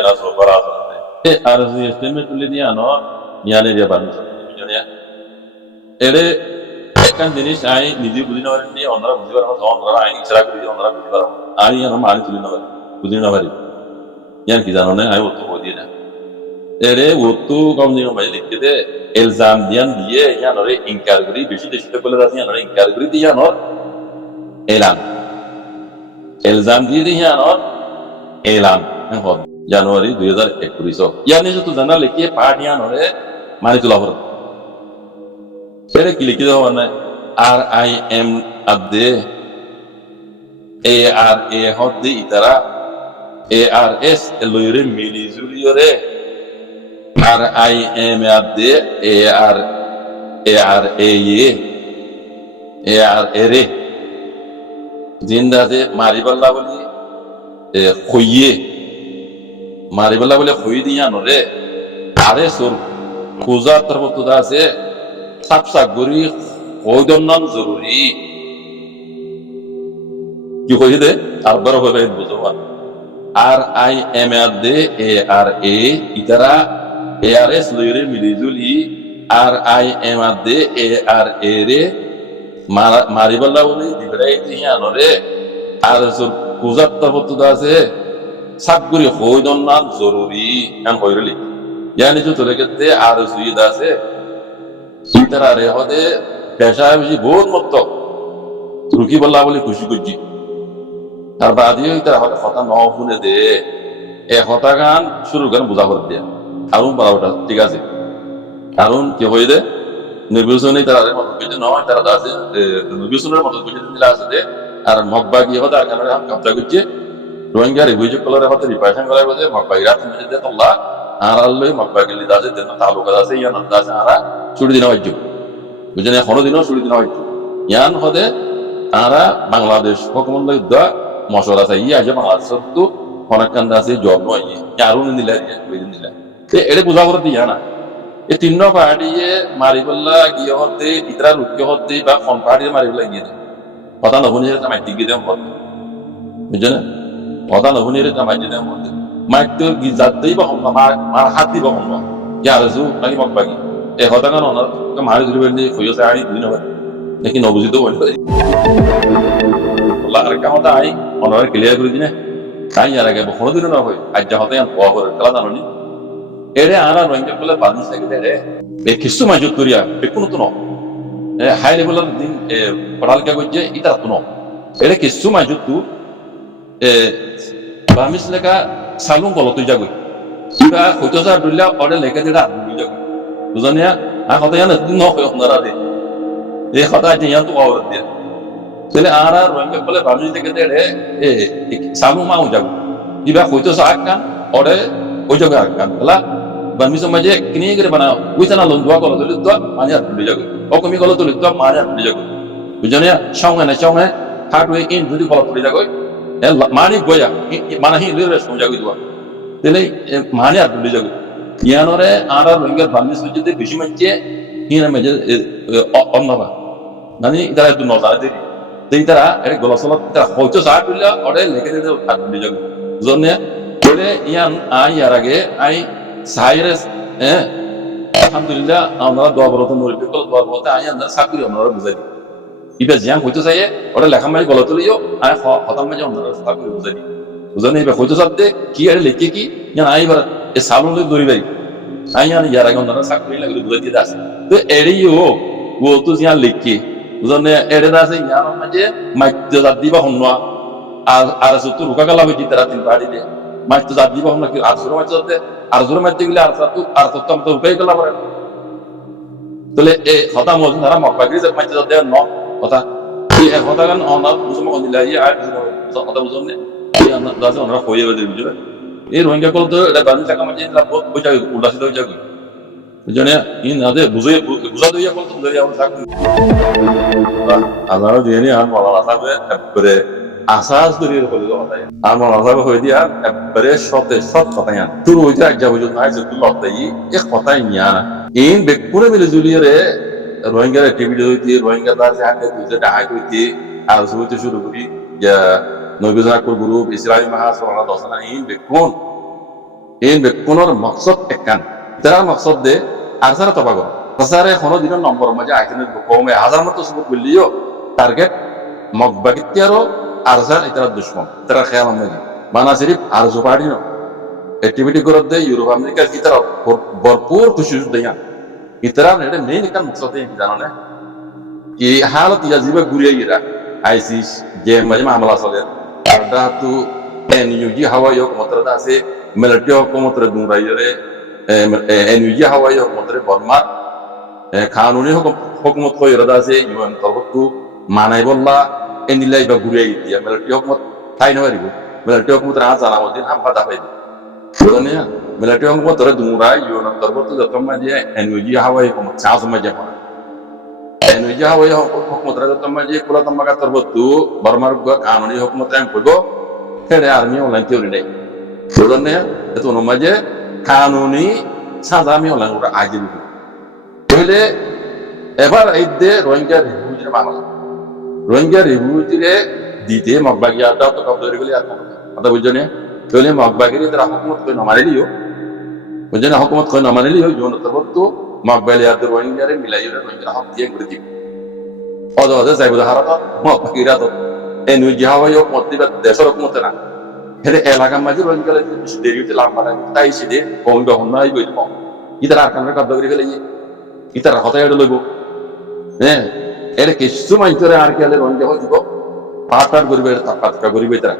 tena sofara asante arzi esteme tulini ano niane dia banu jonia ere kan জিনিস I নিজে বুঝি না পারি অন্যরা বুঝি পারে না অন্যরা আইন ইচ্ছা করি অন্যরা বুঝি পারে আই আর মানি তুলি না পারি বুঝি না পারি ইয়ান কি জানো না আই অত বলি না এরে অত কম দিন ভাই লিখতে দে এলজাম দিয়ান দিয়ে ইয়ানরে ইনকার করি বেশি দেশে বলে রাখি ইয়ানরে ইনকার করি দিয়ে ইয়ানর এলান এলজাম দিয়ে দিয়ে ইয়ানর এলান এখন জানুয়ারি 2021 ইয়ানি তো জানা লিখে পাঠ ইয়ানরে মানি তোলা পড়ে সেটা কি লিখে দেওয়া মানে RIM adde ARA hodde itara ARS eloire milizuriore RIM adde ARA জিন্দাতে মারিবাল্লা বলি খইয়ে মারিবাল্লা বলে খই দিয়া নরে আরে সোর খুজা তরবতুদা আছে সাপসা গরি ওইদন্নান জরুরি কি কই দে আর বড় হবে বুঝবা RIM adde ARA itara ARS লইরে মিলিজুলি RIM adde ARA রে মারিবাল্লা বলি দিবরাই দিয়া নরে আর সোর খুজা তরবতুদা আছে সাপগুরি ওইদন্নান জরুরি এন কইরলি ইয়ানি তো লেগেতে আর সুইদা আছে ইতারা রে হদে পেশা বেশি বহুত মত রুকি বল্লা বলে খুশি করছি তার বাদিও ইতারা হদে কথা ন শুনে দে এ কথা গান শুরু গান বুঝা করে দেয়া আরুন বলাটা ঠিক আছে কারণ কি হই দে নির্বাচনে তারা মত কইতে নয় তারা আছে নির্বাচনের মত কইতে দিলা আছে দে আর মকবা কি হদে আর কারণে হাম কবজা করছে রোহিঙ্গা রিভিউ কলারে হদে রিপারেশন করার বলে মকবা ইরাত মধ্যে দে আল্লাহ আর আল্লাহ মকবা গলি দাসে দেন তালুকা আছে ইয়া না দাসে আরা ছুটি দিন হইতো বুঝেন এখনো দিনও ছুটি দিন হইতো ইয়ান হদে আরা বাংলাদেশ হুকুমত যুদ্ধ মশলা চাই আজ বাংলাদেশ তো অনেকখান আছে জব নয় আরো নিলা নিলা এটা বোঝা করে দিয়া না এই তিন পার্টিয়ে মারিবল্লা গিয়ে হতে ইতরা লুকিয়ে হতে বা কোন পার্টিয়ে মারিবল্লা গিয়ে কথা নহুনিয়ে কামাই দিকে দেম হতে বুঝেন কথা নহুনিয়ে কামাই দেম হতে মাইক তো যাতেই বা মার হাত দিব হন ইয়ারজু নাকি মকবাগি এ কথা গান ওনার মারি ধরে বেরিয়ে হইয়া যায় আই দুই নয় নাকি নবুজিত বলবে আল্লাহ আর কামটা আই ওনার ক্লিয়ার করে দিনে তাই আর আগে কোনো দিন না হয় আজ যা হতে পোয়া করে খেলা জানি এরে আরা রোহিঙ্গা বলে বাদিস লাগে রে এ কিছু মাজুত করিয়া বেকুন তো ন হাই লেভেলের দিন পড়ালেখা করছে এটা তো ন এরে কিছু মাজুত তু বামিস লেখা সালুন গলত তুই যাগই কিবা হইতো যা দুইলা পড়ে লেখা দিলা দুই যাগই বুঝনিয়া আর কথা জানা ন হয় আপনারা দে এই কথা যে ইয়ান তো আওয়াজ দিয়ে তাহলে আর রোহিঙ্গা বলে বামিস লেখা দে রে সালুন মাও যাগই কিবা হইতো যা কান ওরে ওই জায়গা কান হলা বামিস মাঝে কিনে করে বানাও উইতানা লন দোয়া গলত তুই তো মানিয়া দুই যাগই ও কমি গলত তুই তো মানিয়া দুই যাগই বুঝনিয়া সঙ্গে না সঙ্গে হাটওয়ে ইন যদি গলত তুই যাগই মানি গোয়া মানে হি লিরে সমঝাগি দোয়া তেলে মানে আর দুলি যাগো ইয়ানরে আর রোহিঙ্গার বামিস যদি বেশি মানছে হিনা মেজে অন্নবা মানে ইতারা একটু নজারে দেরি তেই তারা এর গলসলত তারা হয়তো সার দিলা ওরে লেখে দিতে আর দুলি যাগো জন্য বলে ইয়ান আই আর আগে আই সাইরেস আলহামদুলিল্লাহ আমরা দোয়া বলতে নরিবে কল দোয়া বলতে আই আমরা সাকরি আমরা বুঝাই ইবা জিয়াং হইতো চাইয়ে ওরা লেখা মাই গলত লিও আর খতম মাঝে আমরা সাকরি বুঝাই বুঝানি ইবা হইতো সাথে কি আর লিখে কি ইয়ান আই বার এ সালুন লই দরি ভাই আই ইয়ান ইয়ার আগে আমরা সাকরি লাগি বুঝাই দিয়ে আছে তো এরিও ও তো জিয়ান লিখে বুঝনে এরে আছে ইয়ান মাঝে মাইতে জাত দিবা হনবা আর তো রুকা গলা হইতি তারা তিন বাড়ি দে মাইতে জাত দিবা হনবা কি আর জোর মাইতে জাতে আর জোর মাইতে গেলে আর তো তো রুকাই গলা পড়ে তাহলে এ খতা মজ তারা মকবাগি যে মাইতে জাতে ন কথা এই কথা গান অনার মুসলমান কন্দিলা ই আর কথা বুঝনে এই আমরা দাসে আমরা হইয়ে বলে বুঝলে এই রোহিঙ্গা কল তো এটা বানি টাকা মাঝে এটা বহুত পয়সা উল্টাসিত হয়ে যাবে বুঝনে ইন আদে বুঝা দইয়া কল তো বুঝাই আমরা থাকি আল্লাহ দিয়েনি আর মাওলানা সাহেব একবারে আসাস দরিয়ে বলে কথা আর মাওলানা সাহেব হই দিয়া একবারে সৎ কথা ইয়ান তুই ওইটা এক যাবো না যে তুই লতাই এক কথা ইয়ান ইন বেকুনে মিলে জুলিয়ে রোহিঙ্গার অ্যাক্টিভিটি হইতে রোহিঙ্গা দাসে হাতে দুইটা ডাহাই হইতে আর হইতে শুরু করি নবীজনাকুর গ্রুপ ইসলামী মহাসভা দশনা ইন বেকুন এই বেকুনের মকসদ একখান যারা মকসদ দে আর সারা তবা করো তাছাড়া কোনো দিনের নম্বর মাঝে আইসেন কমে হাজার মতো সুবুত বললিও টার্গেট মকবাগিত্যারও আর সার এটা দুশ্মন তারা খেয়াল মাঝে মানা শরীফ আর জোপাড়ি ন অ্যাক্টিভিটি করে দেয় ইউরোপ আমেরিকার কি তারা ভরপুর খুশি দেয়া ইতারা এটা মেইন একটা মকসদ জানো না কি হালত ইয়াজিবা ঘুরিয়ে গিরা আইসিস যে মাঝে মামলা চলে আর দাতু এনইউজি হাওয়াই হকুমতরা আছে মিলিটারি হকুমতরা দুরাইরে এনইউজি হাওয়াই হকুমতরা বর্মার কানুনি হকুমত কইরা আছে ইউএন তরফতু মানাই বললা এনিলাই বা ঘুরিয়ে দিয়া মিলিটারি হকুমত তাই নয় রিব মিলিটারি হকুমতরা জানা মদিন হাম ফাদা পাইবে বুঝলেন মিলিটারি হকুমতরা দুরাই ইউএন তরফতু যত মাঝে এনইউজি হাওয়াই হকুমত চাষ মাঝে পড়ে এনইউজি হাওয়াই হকুমতরা যত মাঝে কুলা তম্বাকা তরফতু বর্মার কানুনি হকুমত এম কইব হেডে আর্মি অনলাইন থিওরি নেই বুঝলেন এত মাঝে কানুনি সাজা আমি অনলাইন ওরা আগে দিব তাহলে এবার এই দে রোহিঙ্গা রিভিউজির মামলা রোহিঙ্গা রিভিউজিরে দিতে মগবাগিয়াটা তো কব ধরে গেলে আর কথা বুঝছো না তাহলে মগবাগিরি তারা হুকুমত কই নমানিলিও বুঝছেন হুকুমত কই নমানিলিও জন তরফতু মগবালিয়াদের রোহিঙ্গারে মিলাইরে রোহিঙ্গা হক দিয়ে করে দিব অদ অদ যাইবুল হারাত মগবাগিরা তো এনইউজি হাওয়াই হকুমত দিবা দেশের হুকুমত না হেরে এলাকা মাঝে রোহিঙ্গা দেরিতে লাম্বাটা তাই সিদে কম গহন নাই বইব ইতারা আকানের কব্দ করে গেলে ইতারা হতাই লইব হ্যাঁ এর কিছু মাইতরে আর কেলে রোহিঙ্গা হয়ে দিব পাটার গরিবের তাকা গরিব ইতারা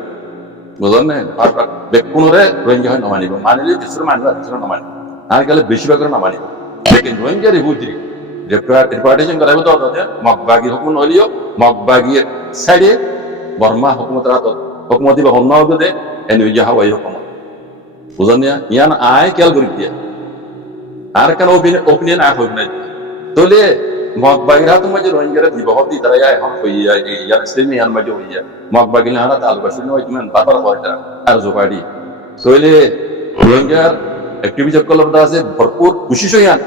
বুঝলেন না পাটার বেকুনরে রোহিঙ্গা হয় নমানিব মানিলে কিছু মানবে কিছু নমানিব আর কেলে বেশিরভাগ নমানিব লেকিন রোহিঙ্গা রিভিউজি রিপার্টিশন করাইব তো মগবাগি হুকুম হলিও মগবাগির সাইডে বর্মা হুকুমতরা তো হুকুমত দিবা হন্না দে এনইউজি হাওয়াই হুকুমত বুঝলেন ইয়ান আয় কেল করি দিয়ে আর কেন ওপিনিয়ন আয় হইব না তাহলে মগবাগিরা তো মাঝে রোহিঙ্গারা দিব হতি তারা এখন হইয়া ইয়ার ইসলামী ইয়ার মাঝে হইয়া মগবাগিলা হারা তালবাসী নয় তুমি বারবার কয়টা আর জোপাড়ি তাহলে রোহিঙ্গার অ্যাক্টিভিটি কলর দা আছে ভরপুর কোশিশ হইয়ান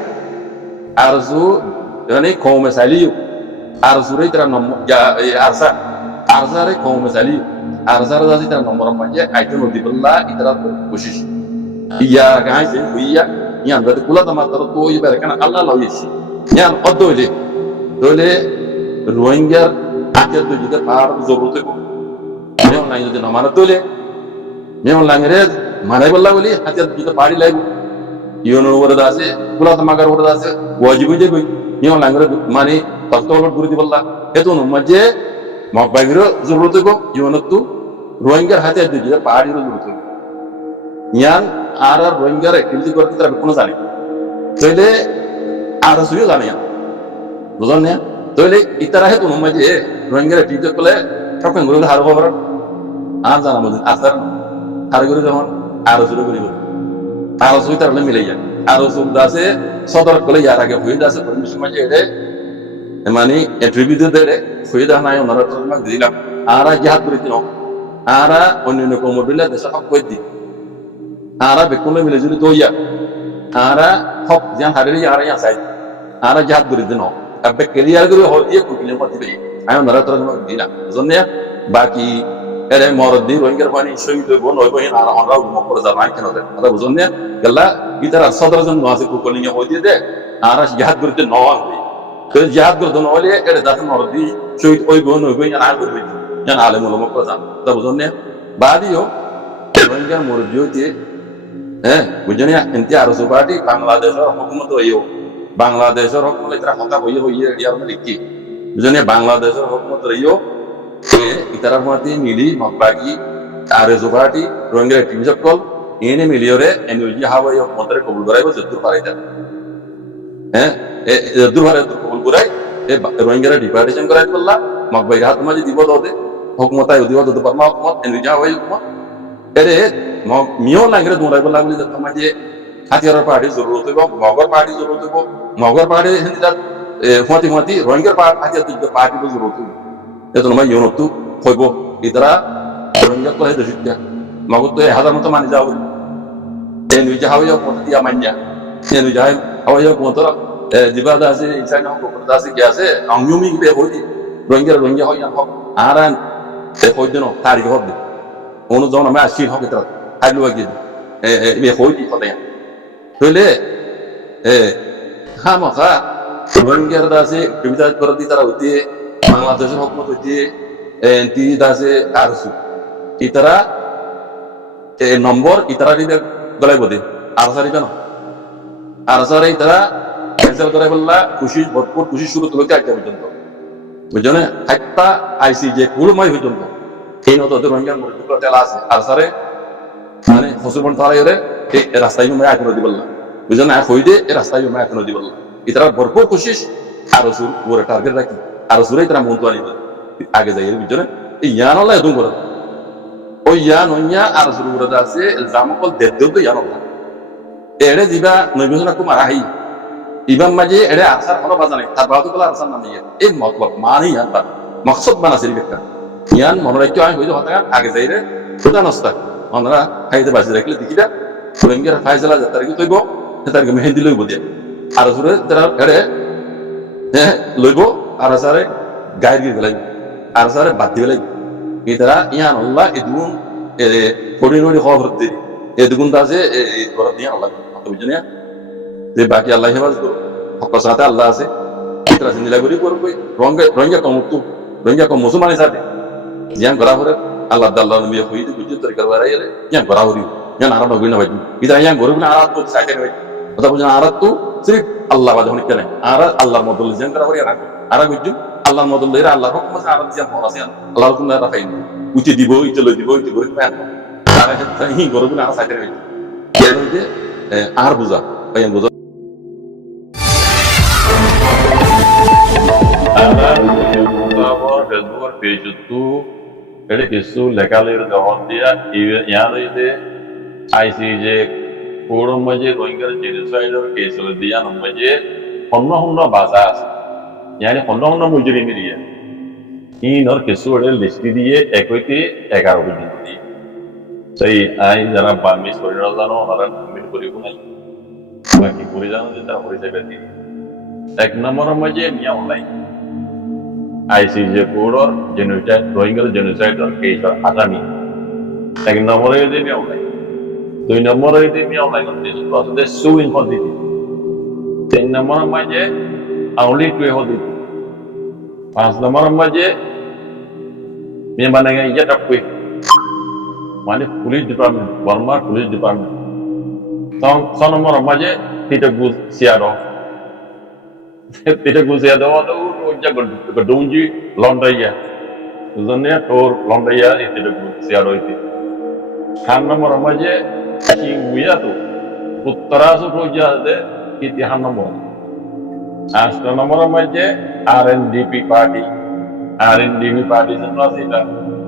আর জু মানে কমে চালিও আর জুরে তারা নম্বর আরসা আরসারে কমে চালিও আরসারে যাচ্ছে তারা নম্বর মাঝে আইটেম দিবল্লা ইতারা কোশিশ ইয়া গাইছে হইয়া ইয়ান বাদে কুলা তামার তর তো ইবার কেন আল্লাহ লইছি ইয়ান অদইলে দইলে রোহিঙ্গার আগে তো যদি পার জরুরত কো মেও নাই যদি না মানে দইলে মেও লাঙ্গরে মানাই বললা বলি হাতে যদি পাড়ি লাইব ইউনো ওরে দাসে কুলা তামাগার ওরে দাসে ওয়াজিব হই যাবে মেও লাঙ্গরে মানে তত্ত্ববল করে দি বললা এতো নমাজে মগবাগির জরুরত কো ইউনো তো রোহিঙ্গার হাতে যদি পাড়ির জরুরত ইয়ান আর রোহিঙ্গার অ্যাক্টিভিটি করতে তারা কোনো জানে তাইলে আর সুইও জানে বুঝলেন না তাইলে ইতারা হেতু মাঝে রোহিঙ্গার অ্যাক্টিভিটি করলে সব করে হারবো আবার আর জানা মধ্যে আসার হার করে যখন আরো শুরু করিব আরো সুই তার মিলে যায় আরো সুবিধা আছে সদর করলে ইয়ার আগে হয়ে যাচ্ছে পরিবেশের মাঝে এটা মানে অ্যাট্রিবিউট দেয় হয়ে দেওয়া নাই ওনারা দিলাম আর জিহাদ করে দিন আর অন্য কমরবিল্লা দেশে সব করে দিই আরা বেকুলে মিলে যদি দইয়া আরা হক জান হারে আরা ইয়া সাইড আরা জাহাদ করে দিন আবে ক্লিয়ার করে হল দিয়ে কুকিলে মত দিবে আমি নরা তর দিনা জন্য বাকি এরে মরদি রোহিঙ্গার পানি শহীদ হইব নইব হিন আর আমরা মুখ করে যাব কেন দে কথা বুঝুন না গল্লা ইতারা সদরজন নওয়াজে কুকিলে হই দিয়ে দে আরা জাহাদ করতে নওয়া হই তো জাহাদ করতে নওয়ালে এরে দাস মরদি শহীদ হইব নইব হিন আর করবে জান আলেম মুখ করে যাব কথা বুঝুন না বাদিও রোহিঙ্গার মরদিও দিয়ে হ্যাঁ বুঝছেন এনতি আর সুপার্টি বাংলাদেশের হুকুমত হইও বাংলাদেশের হুকুমত ইতারা কথা হইয়ে হইয়ে এরিয়ার মধ্যে কি বুঝছেন বাংলাদেশের হুকুমত রইও ইতারার মধ্যে মিলি মগবাগি আর সুপার্টি রোহিঙ্গা অ্যাক্টিভিটি সকল এনে মিলিয়রে এনইউজি হাওয়াই হুকুমতরে কবুল করাইব যদুর পারাই দেন হ্যাঁ যদুর পারাই কবুল করাই রোহিঙ্গারা ডিপার্টেশন করাই বললা মগবাগি হাত মাঝে দিব দে হুকুমত আই দিব দে পারমা হুকুমত এনইউজি হাওয়াই হুকুমত এরে মিও লাঙ্গরে দৌড়াই বলা বলি তোমার যে হাতিয়ারের পার্টি জরুরত হইব মগর পার্টি জরুরত হইব মগর পার্টি হিন্দিদার হুঁতি হুঁতি রোহিঙ্গার হাতিয়ার পার্টি জরুরত হইব এত তোমার ইউনতু হইব ইতারা রোহিঙ্গা তো হেদে শিক্ষা মগর তো 1000 মতো মানি যাও এনইউজি হাওয়াই মত দিয়া মানিয়া এনইউজি হাওয়াই মত দিবাদা আছে ইনসান হক আছে কি আছে আমিউমি বে হইদি রোহিঙ্গা হইয়া হক আরান হইদনো তারিখ হবে অনু যখন আমি আসি হক এটা হাইলু আগে hối đi có tiền তাহলে খামাখা রোহিঙ্গার দাসে কবিতা করে দি তারা হইতে বাংলাদেশের হকমত হইতে তি দাসে আরসু ইতারা নম্বর ইতারা দিবে গলাই বদে আর সারিবে না আর সারে ইতারা ক্যান্সেল করে বললা খুশি ভরপুর খুশি শুরু তো লোকে আজকে পর্যন্ত বুঝছো না একটা আইসি যে কুলমাই পর্যন্ত এই নত রোহিঙ্গার মধ্যে তেলা আছে আর সারে মানে হসুরবন তারা এরে এই রাস্তায় মই আইন দি বললা বুঝছো না হইদে এই রাস্তায় মই আইন দি বললা ইতারা ভরপুর কোশিশ আর সুর ওরে টার্গেট রাখি আর সুরে ইতারা মন্ত্র আনিবে আগে যাই বুঝছো না এই ইয়ান হলো এদম করে ওই ইয়ান হইয়া আর সুর ওরে আছে ইলজাম কল দেদেও তো ইয়ান হলো এড়ে দিবা নবিসনা কুমার আহি ইবাম মাঝে এড়ে আসার কোনো বাজা নাই তার বাহাদুর কলা আসার নামে এই মতলব মানি ইয়ান বা মকসদ বানা সিরি বেকা ইয়ান মনে রাখি হয় হইতো হতা আগে যাই রে খুদা নস্তা আমরা খাইতে বাসি রাখলে দেখিবা রোহিঙ্গার ফাইজলা যাত্রা কি তৈব তার মেহেন্দি লইব দিয়া আর সুরে তারা এড়ে লইব আর সারে গায়ের গিয়ে গেলাই আর সারে বাদ দিয়ে গেলাই ইতারা ইয়ান আল্লাহ এদুন ফড়ি নড়ি খবর দি এদুন আছে ঘর দিয়ে আল্লাহ বুঝছো না যে বাকি আল্লাহ হেফাজ করো হক সাথে আল্লাহ আছে ইতারা জিন্দা করি করব রোহিঙ্গা কমুক্ত রোহিঙ্গা কম মুসলমানের সাথে জিয়ান করা হরে আল্লাহ আল্লাহ নবী হইতে বুঝতে তরিকার বাড়াই এলে ইয়ান করা হরি ইয়ান আরাম নবী না ভাই ইতারা ইয়ান গরু না আরাত তো সাইতে ভাই কথা বুঝছেন আরাত তো সির্ফ আল্লাহ বাদে হনিক কেন আর আল্লাহর মদল জিয়ান করা হরি আর বুঝছো আল্লাহর মদল লইরা আল্লাহর হুকুম আছে আরাত জিয়ান হরা জিয়ান আল্লাহর হুকুম না রাখাই উচি দিব ইতে লই দিব ইতে করে পায় আর হি গরু না আর সাইতে ভাই কেন হইতে আর বুঝা ভাই বুঝা ফেসবুক পেজ তো এটা কিছু লেখালের জবাব দিয়া ইয়াতে আইসি যে কোড়ম মাঝে রোহিঙ্গার জেনোসাইডের কেস দিয়া মাঝে অন্য ভাষা আছে ইয়ানি অন্য মুজরিম দিয়ে ইনর কিছু লিস্টি দিয়ে 1 হইতে 11 পর্যন্ত দিয়ে সেই আইন যারা বামিস করে জানো ওনারা নামিল করিব নাই বাকি করে জানো যে তারা পরিচয় পেতে 1 নম্বরের মাঝে নিয়া অনলাইন আইসিজে কোড়র জেনোসাইড রোহিঙ্গার জেনোসাইডের কেস আসামি 1 নম্বরে দিয়ে নিয়া অনলাইন 2 নম্বরে দিয়ে নিয়া অনলাইন প্রসেস সুইং পদ্ধতি 3 নম্বরের মাঝে আউলি টুয়ে হদি 5 নম্বরের মাঝে মেমানাঙ্গা ইয়া টাপে মানে পুলিশ ডিপার্টমেন্ট বর্মার পুলিশ ডিপার্টমেন্ট 6 নম্বরের মাঝে তিটা গুজ সিয়ারো তিটা গুজ সিয়ারো তো ওজা গডুঞ্জি লন্ডাইয়া জনে তোর লন্ডাইয়া তিটা গুজ সিয়ারো ইতি 3 নম্বরের মাঝে সিংগুয়া তো উত্তরাসু প্রজাতে ইতি 3 নম্বর 8 নম্বরের মাঝে আরএনডিপি পার্টি জন্য সেটা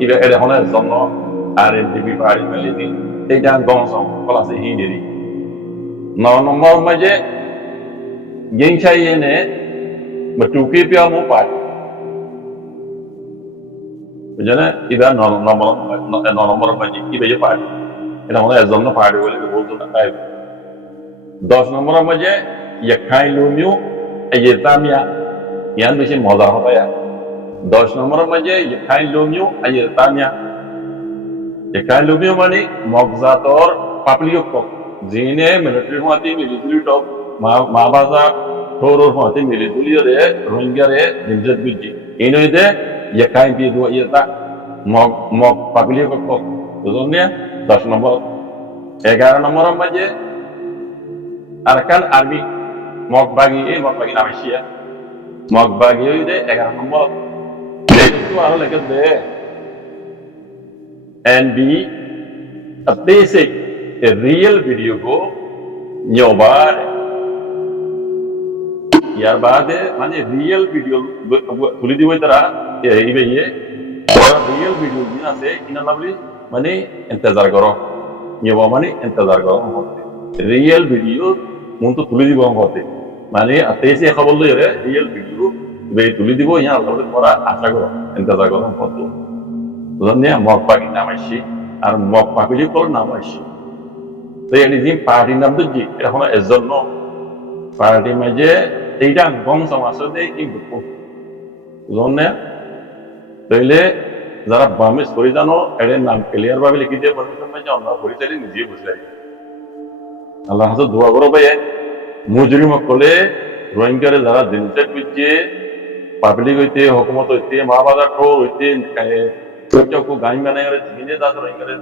ইবে এটা হলে জন্য আরএনডিপি পার্টি মেলিনি এটা গংসং ক্লাসে হিনেরি 9 নম্বর মাঝে গেংছাই এনে মটুকি পিয়ামো পার্টি বুঝলে ইবা 9 নম্বর মাঝে ইবে যে পার্টি এটা হলে জন্য পার্টি বলে বলতো না তাই 10 নম্বর মাঝে ইয়াখাই লুমিউ এজেতামিয়া ইয়ান বেশি মজা হবে 10 নম্বরের মাঝে ইয়াখাই লুমিউ এজেতামিয়া ইয়াখাই লুমিউ মানে মগজাতর পাবলিক জিনে মিলিটারি মাতি মিলিটারি টপ মাবাজা থোরর মাতি মিলিটারি রে রোহিঙ্গারে নির্যাত বিজি ইনইদে ইয়াখাই বিদু ইয়েতা মগ পাবলিক বুঝলে 10 নম্বর 11 নম্বরের মাঝে আরকান আর্মি মগবাগি নামেশিয়া মগবাগি হইতে 11 নম্বর itu aru lagi deh and be a basic a real video go nyobar यार बात है माने रियल वीडियो तुली दी हुई तरह ये रियल वीडियो बिना से इन नबली माने इंतजार करो nyoba माने इंतजार करो रियल वीडियो मुंतो तुली दी होते माने अतेसे खबर लो ये रियल वीडियो वे तुली दी वो यहाँ अलग थोड़ा आशा करो इंतजार करो होते तो मग पाकी नामाशी और मग पाकी जो करो नामाशी तो ये निज़ीम पार्टी नाम तो जी এখন এজন্য পার্টি মাঝে এইটা গং সমাজে এই গ্রুপ জন্য তাইলে যারা বামেস করে জানো এর নাম ক্লিয়ার ভাবে লিখে দিয়ে পারমিশন মাঝে আমরা পরিচয় নিজে বুঝলাই আল্লাহ হাতে দোয়া করো ভাই মুজরিম সকলে রোহিঙ্গারে যারা জেনোসাইড করছে পাবলিক হইতে হকুমত হইতে মা বাজার হইতে গাই মানে জিনে তাদের রোহিঙ্গারে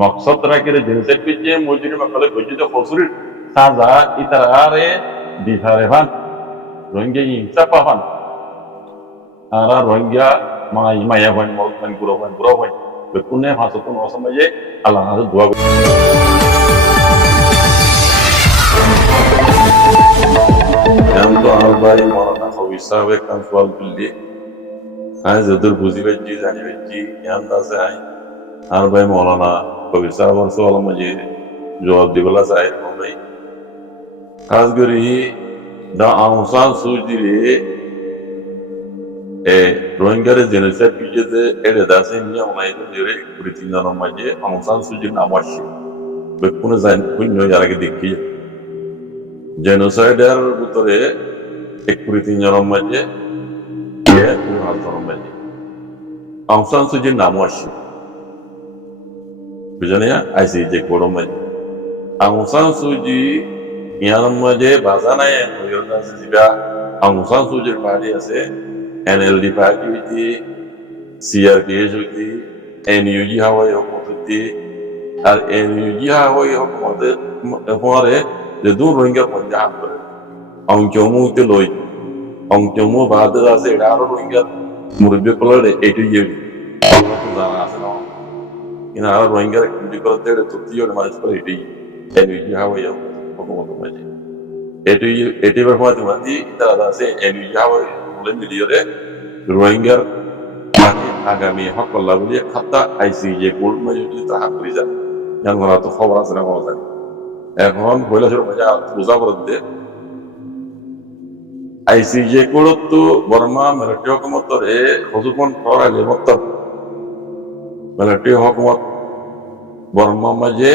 মকসদ রাখে জেনোসাইড করছে মুজরিম সকলে গঠিত ফসুরির সাজা ইতারে দিহারে ভান রোহিঙ্গা হিংসা পাহান আর রোহিঙ্গা মায়া হয় মরুন গুড়ো হয় বেকুনে হাসতুন অসমাজে আল্লাহ হাতে দোয়া করো Yanto albay morana hobisabe kansual billi. Ay zadur buzi vecchi zani vecchi yanda se ay albay morana hobisabe soal maje jawab dibala sai momai. Khas gori da Aung San Suu Kyi Rohingya re genocide pijete ede dase miya onay to dire kuritina no maje Aung San Suu Kyi namashi. Bekune zain kunyo yarage dikhi. জেনোসাইডের ভিতরে এক কোটি 3 জনের মাঝে Aung সান সু চির নাম আসছে বুঝলেন আইসিজে কোড মাঝে আউং সান সু চি ইয়ার মাঝে বাজা নাই ওর কাছে জিবা আউং সান সু চির পার্টি আছে এনএলডি পার্টি হইতি সিআরপিএস হইতি এনইউজি হাওয়াই হইতি আর এনইউজি হাওয়াই হইতে পরে de du rohingya punjab ang chomu te loi ang chomu badra se daro rohingya murbe kolore etu ye zana asno ina rohingya kundi korte de tuttiyo de maris kore eti enu ji hawa ya kokomo maji etu ber hwa tu mandi itara da se enu ji hawa le miliyore rohingya agami hakalla boli khatta ICJ gold maji ta hakriza yan mara to khobra asna hoza এখন কৈলাসের মজা পূজা করতে ICJ করতো Varma military হকুমতরে হজুপন করা গেমত military হকুমত Varma মাঝে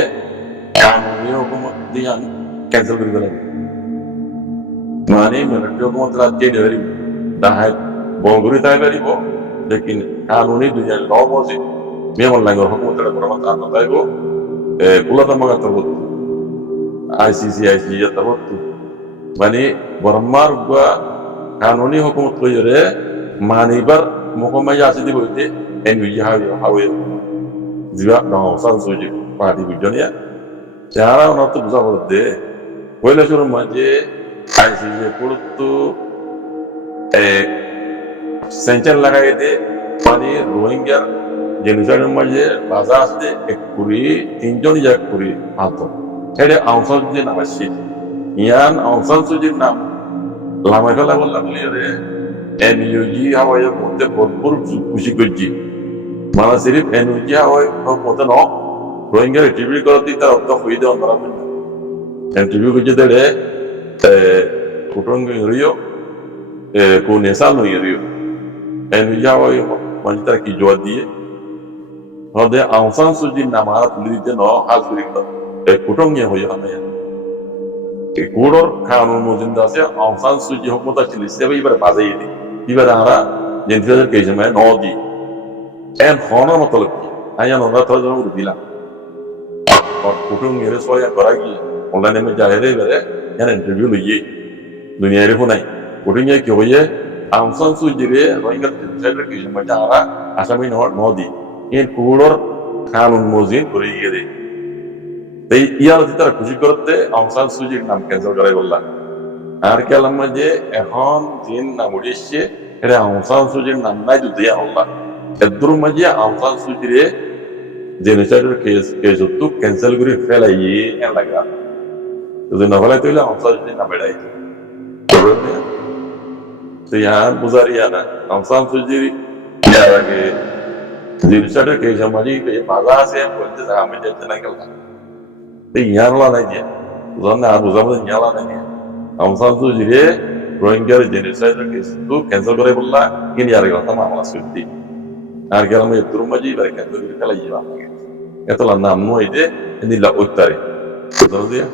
কানুনি হকুমত দিয়ান cancel করে দিলেন মানে মিলিটারি হকুমত রাজ্যে ধরি দাহাই বঙ্গুরি তাই পারিব লেকিন কানুনি দুনিয়া ল মসজিদ মেমন লাগর হকুমতরে বর্মা তার তাইব কুলাতা মাগাতর ICC tabattu mani Burmar gua kanuni hukumat ko yore manibar mukoma yasi di boite NUG hawe ziba na San Suu Kyi party bijonia jara onatu buza bolte koila shuru maje ICC puruttu sanction lagai de mani Rohingya genocide maje baza asde ekuri 3 jon ya kuri ato Ada Aung San Suu Kyi nama sih, Ian Aung San Suu Kyi nama, lama kala bola melihat NUG hawa yang mute berpur kusi kuji, mana sirip NUG hawa yang mute no, Rohingya TV kalau tidak untuk video antara mana, TV kuji deh, kurang ngiriyo, kunesal ngiriyo, NUG hawa yang macam kijuat dia, kalau Aung San Suu Kyi nama tulis dia no hal berikut. কুটঙ্গে হয়ে হবে কুড়োর কানুন মজিন্দা আছে Aung সান সু কyi হকুমত ছিল সেবে এবার বাজাই দি এবার আমরা জেন্দ্রের কেজে মানে নদি এন হন মতলব কি আয়ান ওরা তো জন্য দিলাম কুটঙ্গের সয়া করা কি অনলাইনে মে যায় রে এবারে এন ইন্টারভিউ লইয়ে দুনিয়ারে হুনাই কুটঙ্গে কি হয়ে আউং সান সু কyi রে রোহিঙ্গা জেন্দ্রের কেজে মানে আমরা আসামি নদি এন কুড়োর কানুন মজিন করে গিয়ে এই ইয়ার তারা খুশি করতে আউং সান সু কির নাম ক্যান্সেল করাই বললাম আর কেলাম যে এখন জিন নাম উড়িয়েছে এটা আউং সান সু কির নাম নাই যদি আল্লাহ এদুর মাঝে আউং সান সু কিরে জেনোসাইডের কেস তো ক্যান্সেল করে ফেলাই এন লাগা যদি না ফেলাই তাহলে আউং সান সু কির নাম বেড়াই তো ইয়ার বুঝারিয়া না আউং সান সু কির ইয়ার আগে জেনোসাইডের কেস মাঝে বাধা আছে বলতে আমি যেতে না গেলাম Inyala lagi, zona abu zaman inyala lagi. Aung San Suu Kyi Rohingya genocide case itu cancel করে বললা ini আর কথা মামলা সত্যি আর গেলাম এই তুরমাজি বারে cancel করে ফেলাই যাবা এতলা নাম নয় যে নিলা উত্তরে বুঝলো দিয়া